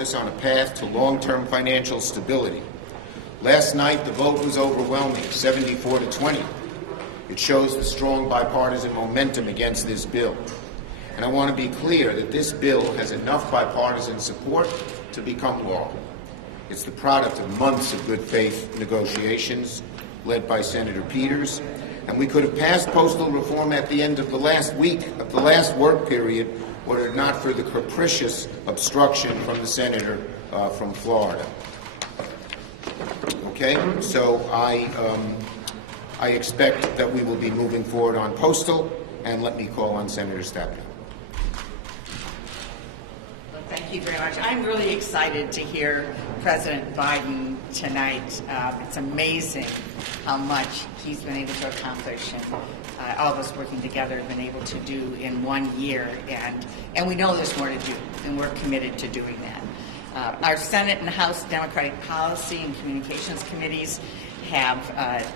us on a path to long-term financial stability. Last night, the vote was overwhelming, 74-20. It shows the strong bipartisan momentum against this bill. And I want to be clear that this bill has enough bipartisan support to become law. It's the product of months of good faith negotiations led by Senator Peters, and we could have passed postal reform at the end of the last week of the last work period were it not for the capricious obstruction from the senator from Florida. Okay, so I expect that we will be moving forward on postal, and let me call on Senator Stapleton. Thank you very much. I'm really excited to hear President Biden tonight. It's amazing how much he's been able to accomplish, and all of us working together have been able to do in 1 year. And we know there's more to do, and we're committed to doing that. Our Senate and House Democratic Policy and Communications Committees have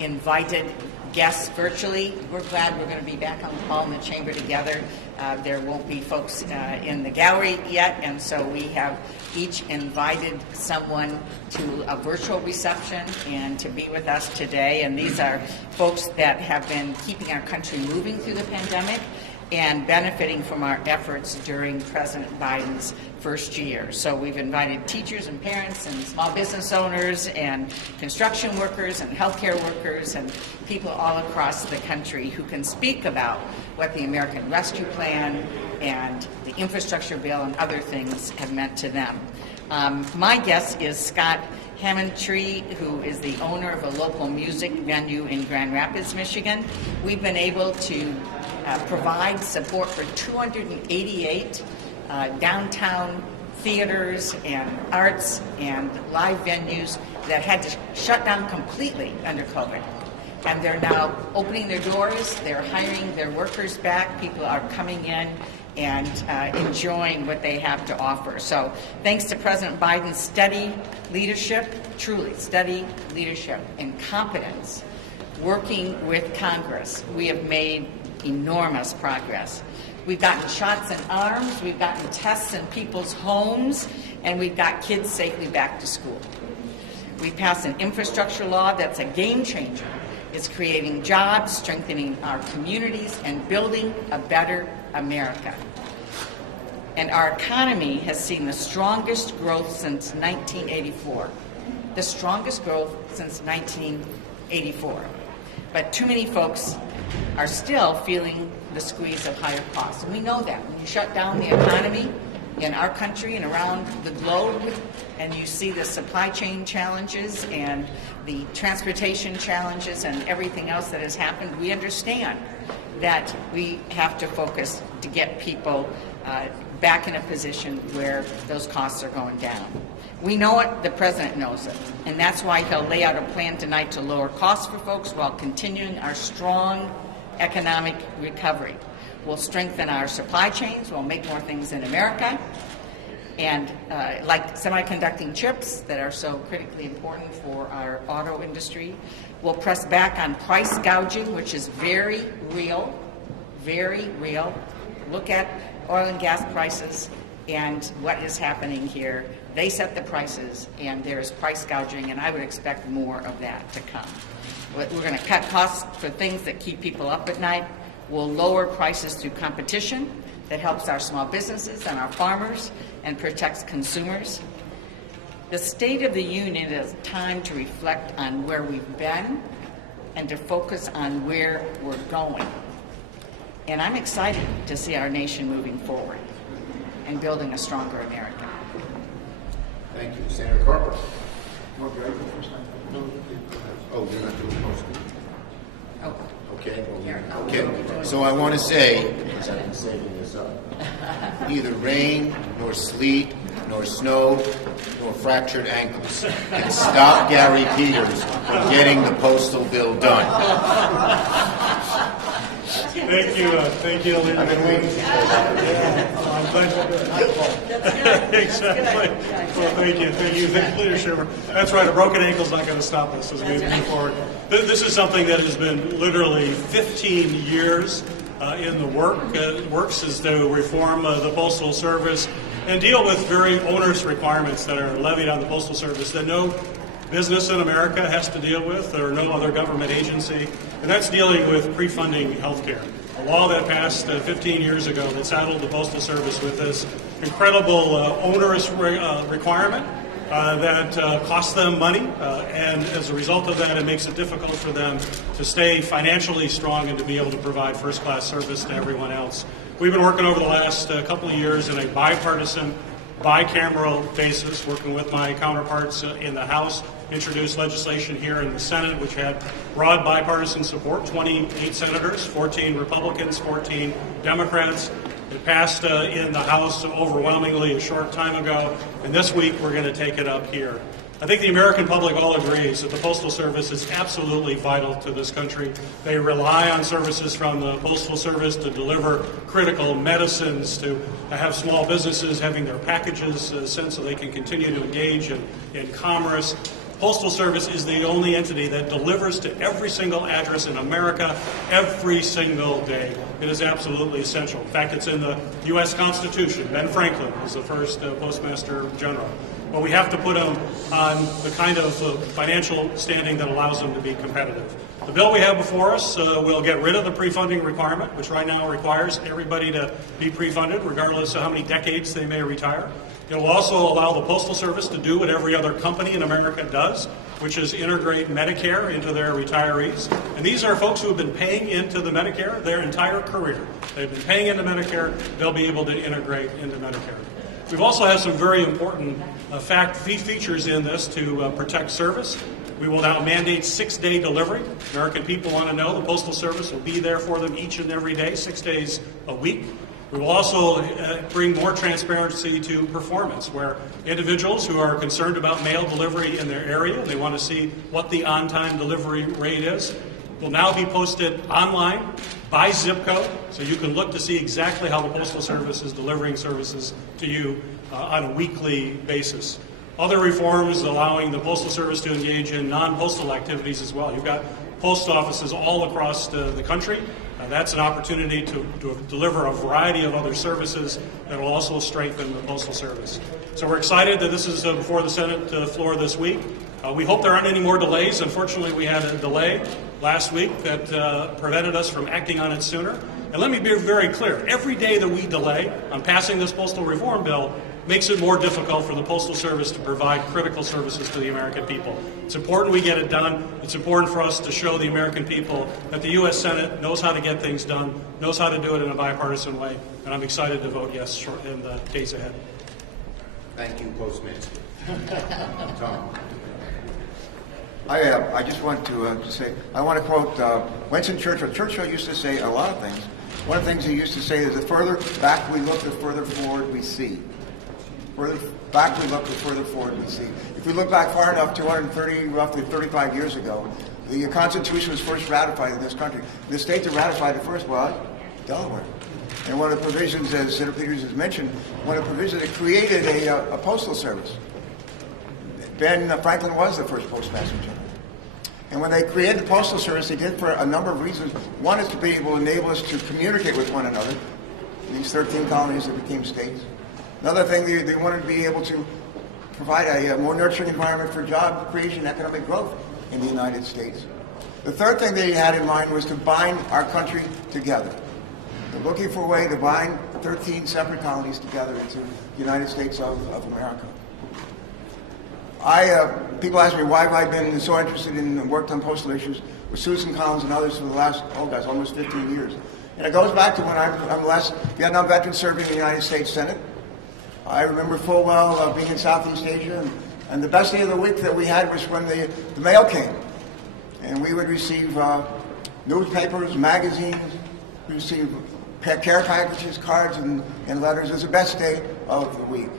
invited guests virtually. We're glad we're going to be back on the hall in the chamber together. There won't be folks in the gallery yet, and so we have each invited someone to a virtual reception and to be with us today. And these are folks that have been keeping our country moving through the pandemic and benefiting from our efforts during President Biden's first year. So we've invited teachers and parents and small business owners and construction workers and healthcare workers and people all across the country who can speak about what the American Rescue Plan and the infrastructure bill and other things have meant to them. My guest is Scott Hammontree, who is the owner of a local music venue in Grand Rapids, Michigan. We've been able to provide support for 288 downtown theaters and arts and live venues that had to shut down completely under COVID. And they're now opening their doors, they're hiring their workers back, people are coming in and enjoying what they have to offer. So thanks to President Biden's steady leadership, truly steady leadership and competence, working with Congress, we have made enormous progress. We've gotten shots in arms, we've gotten tests in people's homes, and we've got kids safely back to school. We passed an infrastructure law that's a game changer. It's creating jobs, strengthening our communities, and building a better America. And our economy has seen the strongest growth since 1984. The strongest growth since 1984. But too many folks are still feeling the squeeze of higher costs. And we know that. When you shut down the economy in our country and around the globe, and you see the supply chain challenges and the transportation challenges and everything else that has happened, we understand that we have to focus to get people back in a position where those costs are going down. We know it, the president knows it, and that's why he'll lay out a plan tonight to lower costs for folks while continuing our strong economic recovery. We'll strengthen our supply chains, we'll make more things in America, and like semiconducting chips that are so critically important for our auto industry. We'll press back on price gouging, which is very real, very real. Look at oil and gas prices and what is happening here. They set the prices, and there's price gouging, and I would expect more of that to come. We're going to cut costs for things that keep people up at night. We'll lower prices through competition that helps our small businesses and our farmers and protects consumers. The State of the Union is time to reflect on where we've been and to focus on where we're going. And I'm excited to see our nation moving forward and building a stronger America. Thank you. Senator Carper. Oh, you're not doing postal. Oh. Okay. Okay. So I want to say, because I've been saving this up, neither rain, nor sleet, nor snow, nor fractured ankles can stop Gary Peters from getting the postal bill done. Thank you, Leader. I've been waiting. Exactly. Well, thank you, Leader Schumer. That's right. A broken ankle's not going to stop us as we move forward. This is something that has been literally 15 years in the works, is to reform the Postal Service and deal with very onerous requirements that are levied on the Postal Service that no business in America has to deal with, or no other government agency, and that's dealing with pre-funding health care. A law that passed 15 years ago that saddled the Postal Service with this incredible onerous requirement that costs them money, and as a result of that, it makes it difficult for them to stay financially strong and to be able to provide first-class service to everyone else. We've been working over the last couple of years in a bipartisan, bicameral basis, working with my counterparts in the House, introduced legislation here in the Senate, which had broad bipartisan support, 28 senators, 14 Republicans, 14 Democrats. It passed in the House overwhelmingly a short time ago, and this week we're going to take it up here. I think the American public all agrees that the Postal Service is absolutely vital to this country. They rely on services from the Postal Service to deliver critical medicines, to have small businesses having their packages sent so they can continue to engage in commerce. Postal Service is the only entity that delivers to every single address in America every single day. It is absolutely essential. In fact, it's in the U.S. Constitution. Ben Franklin was the first Postmaster General. But we have to put them on the kind of financial standing that allows them to be competitive. The bill we have before us will get rid of the pre-funding requirement, which right now requires everybody to be pre-funded, regardless of how many decades they may retire. It will also allow the Postal Service to do what every other company in America does, which is integrate Medicare into their retirees. And these are folks who have been paying into the Medicare their entire career. They've been paying into Medicare. They'll be able to integrate into Medicare. We've also had some very important features in this to protect service. We will now mandate 6-day delivery. American people want to know the Postal Service will be there for them each and every day, 6 days a week. We will also bring more transparency to performance, where individuals who are concerned about mail delivery in their area, they want to see what the on-time delivery rate is, will now be posted online by zip code, so you can look to see exactly how the Postal Service is delivering services to you on a weekly basis. Other reforms allowing the Postal Service to engage in non-postal activities as well. You've got post offices all across the country. That's an opportunity to deliver a variety of other services that will also strengthen the Postal Service. So we're excited that this is before the Senate floor this week. We hope there aren't any more delays. Unfortunately, we had a delay last week that prevented us from acting on it sooner. And let me be very clear. Every day that we delay on passing this postal reform bill makes it more difficult for the Postal Service to provide critical services to the American people. It's important we get it done. It's important for us to show the American people that the U.S. Senate knows how to get things done, knows how to do it in a bipartisan way, and I'm excited to vote yes in the days ahead. Thank you, Postmaster. Tom. I just want to say, I want to quote Winston Churchill. Churchill used to say a lot of things. One of the things he used to say is, the further back we look, the further forward we see. Further back we look, the further forward we see. If we look back far enough, roughly 35 years ago, the Constitution was first ratified in this country. The state that ratified it first was Delaware. And one of the provisions, as Senator Peters has mentioned, one of the provisions that created a postal service. Ben Franklin was the first Postmaster General. And when they created the Postal Service, they did it for a number of reasons. One is to be able to enable us to communicate with one another, these 13 colonies that became states. Another thing, they wanted to be able to provide a more nurturing environment for job creation and economic growth in the United States. The third thing they had in mind was to bind our country together. They're looking for a way to bind 13 separate colonies together into the United States of America. People ask me why have I been so interested in and worked on postal issues with Susan Collins and others for the last, almost 15 years. And it goes back to when I'm the last Vietnam veteran serving in the United States Senate. I remember full well being in Southeast Asia, and the best day of the week that we had was when the mail came. And we would receive newspapers, magazines, we receive care packages, cards, and letters. It was the best day of the week.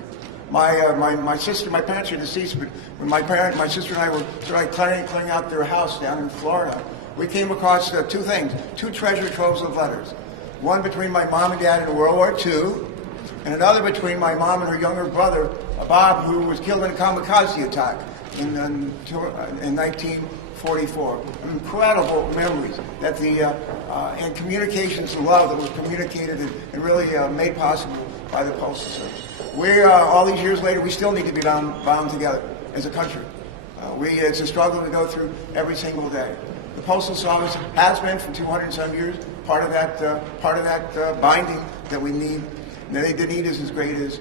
My sister, my parents are deceased, but when my sister and I were sort of clearing out their house down in Florida, we came across two things, two treasure troves of letters. One between my mom and dad in World War II, and another between my mom and her younger brother, Bob, who was killed in a kamikaze attack in 1944. Incredible memories that and communications and love that was communicated and really made possible by the Postal Service. we all these years later, we still need to be bound together as a country. It's a struggle to go through every single day. The Postal Service has been for 200 and some years part of that binding that we need. The need is as great as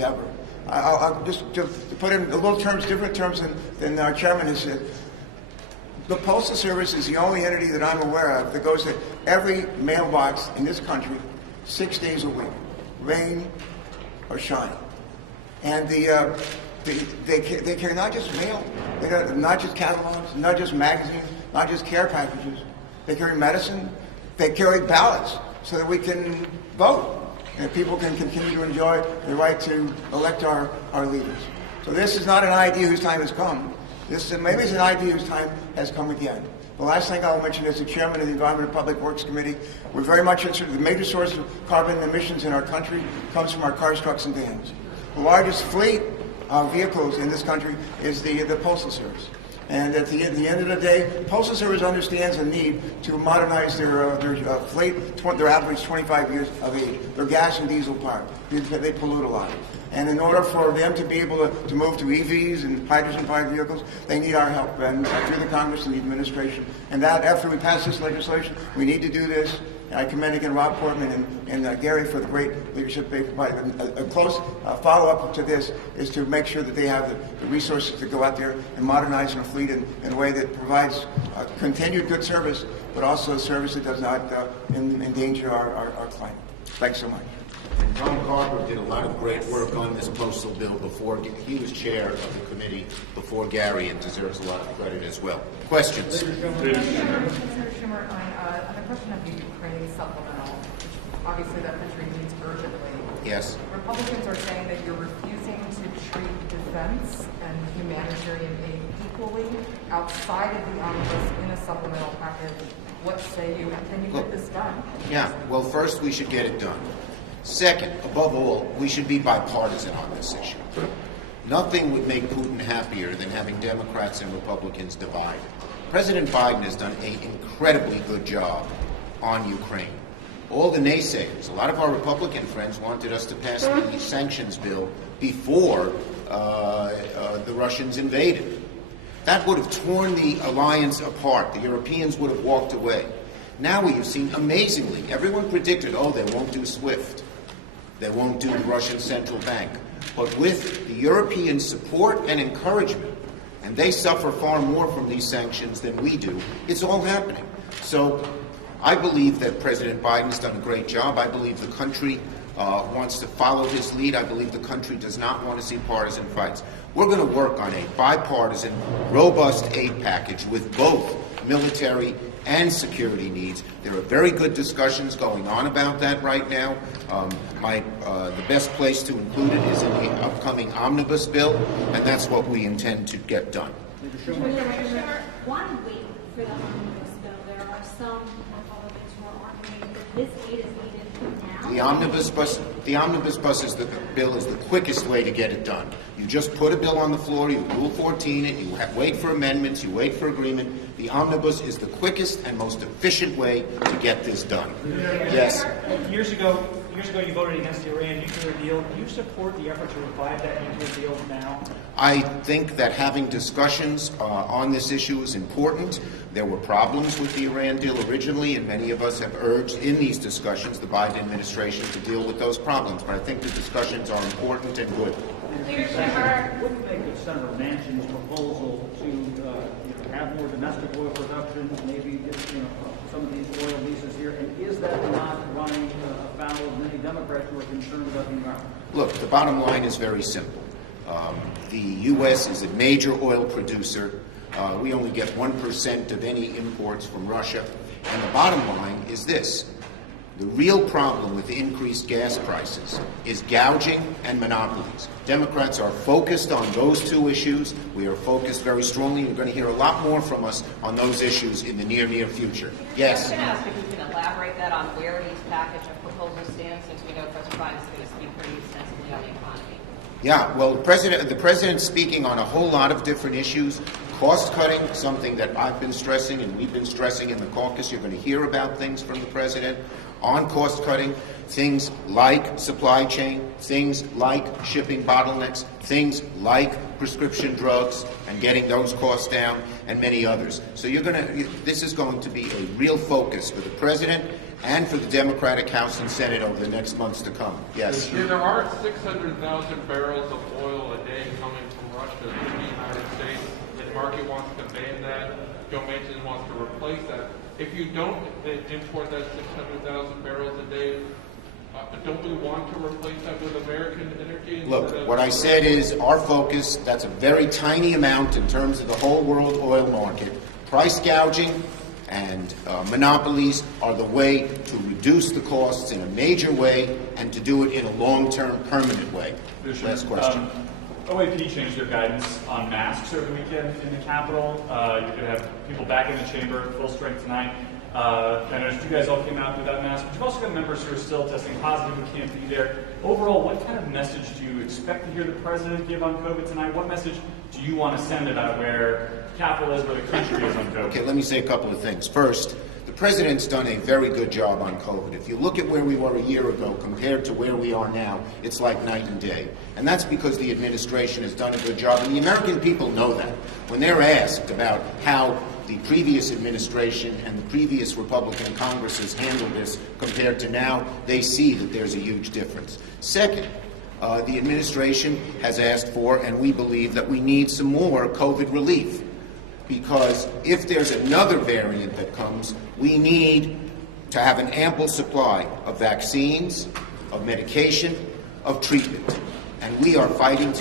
ever. I'll just to put in a little terms, different terms than our chairman has said. The Postal Service is the only entity that I'm aware of that goes to every mailbox in this country 6 days a week, rain or shine. And they carry not just mail, not just catalogs, not just magazines, not just care packages. They carry medicine. They carry ballots so that we can vote and people can continue to enjoy the right to elect our leaders. So this is not an idea whose time has come. Maybe it's an idea whose time has come again. The last thing I'll mention is the chairman of the Environment and Public Works Committee. We're very much interested. The major source of carbon emissions in our country comes from our cars, trucks, and vans. The largest fleet of vehicles in this country is the Postal Service. And at the end of the day, the Postal Service understands the need to modernize their fleet. Their average 25 years of age. They're gas and diesel powered. They pollute a lot. And in order for them to be able to move to EVs and hydrogen-powered vehicles, they need our help, and through the Congress and the administration. And that, after we pass this legislation, we need to do this. I commend again Rob Portman and Gary for the great leadership they provide. A close follow-up to this is to make sure that they have the resources to go out there and modernize their fleet in a way that provides continued good service, but also a service that does not endanger our climate. Thanks so much. Ron Carver did a lot of great work on this postal bill before. He was chair of the committee before Gary and deserves a lot of credit as well. Questions? Senator Schumer, on the question of the Ukraine supplemental, obviously that country needs urgently. Yes. Republicans are saying that you're refusing to treat defense and humanitarian aid equally outside of the omnibus in a supplemental package. What say you? Can you get this done? Yeah. Well, first we should get it done. Second, above all, we should be bipartisan on this issue. Nothing would make Putin happier than having Democrats and Republicans divided. President Biden has done an incredibly good job on Ukraine. All the naysayers, a lot of our Republican friends wanted us to pass the sanctions bill before the Russians invaded. That would have torn the alliance apart. The Europeans would have walked away. Now we have seen, amazingly, everyone predicted, they won't do SWIFT. They won't do the Russian central bank. But with the European support and encouragement, and they suffer far more from these sanctions than we do, it's all happening. So I believe that President Biden's done a great job. I believe the country wants to follow his lead. I believe the country does not want to see partisan fights. We're going to work on a bipartisan, robust aid package with both military and security needs. There are very good discussions going on about that right now. The best place to include it is in the upcoming omnibus bill, and that's what we intend to get done. Why wait for the omnibus bill? There are some Republicans who are arguing that this aid is needed now. The omnibus bill is the quickest way to get it done. You just put a bill on the floor, you Rule 14 it, you wait for amendments, you wait for agreement. The omnibus is the quickest and most efficient way to get this done. Yes. Years ago, you voted against the Iran nuclear deal. Do you support the effort to revive that nuclear deal now? I think that having discussions on this issue is important. There were problems with the Iran deal originally, and many of us have urged in these discussions the Biden administration to deal with those problems. But I think the discussions are important and good. What do you make of Senator Manchin's proposal to have more domestic oil production, maybe some of these oil leases here, and is that not running afoul of many Democrats who are concerned about the environment? Look, the bottom line is very simple. The U.S. is a major oil producer. We only get 1% of any imports from Russia. And the bottom line is this. The real problem with increased gas prices is gouging and monopolies. Democrats are focused on those two issues. We are focused very strongly. You're going to hear a lot more from us on those issues in the near future. Yes? I was going to ask if you can elaborate that on where each package of proposals stands, since we know President Biden is going to speak pretty extensively on the economy. Yeah, well, the president's speaking on a whole lot of different issues. Cost cutting, something that I've been stressing and we've been stressing in the caucus. You're going to hear about things from the president. on cost cutting, things like supply chain, things like shipping bottlenecks, things like prescription drugs and getting those costs down, and many others. So this is going to be a real focus for the President and for the Democratic House and Senate over the next months to come. Yes? Yeah, there are 600,000 barrels of oil a day coming from Russia to the United States. The market wants to ban that. Joe Manchin wants to replace that. If you don't import that 600,000 barrels a day, don't we want to replace that with American energy? Look, what I said is our focus, that's a very tiny amount in terms of the whole world oil market. Price gouging and monopolies are the way to reduce the costs in a major way and to do it in a long-term, permanent way. Last question. OAP changed their guidance on masks over the weekend in the Capitol. You could have people back in the chamber, full strength tonight. I noticed you guys all came out without masks, but you've also got members who are still testing positive who can't be there. Overall, what kind of message do you expect to hear the President give on COVID tonight? What message do you want to send about where the Capitol is, where the country is on COVID? Okay, let me say a couple of things. First, the President's done a very good job on COVID. If you look at where we were a year ago compared to where we are now, it's like night and day. And that's because the administration has done a good job, and the American people know that. When they're asked about how the previous administration and the previous Republican Congresses handled this compared to now, they see that there's a huge difference. Second, the administration has asked for, and we believe that we need some more COVID relief. Because if there's another variant that comes, we need to have an ample supply of vaccines, of medication, of treatment. And we are fighting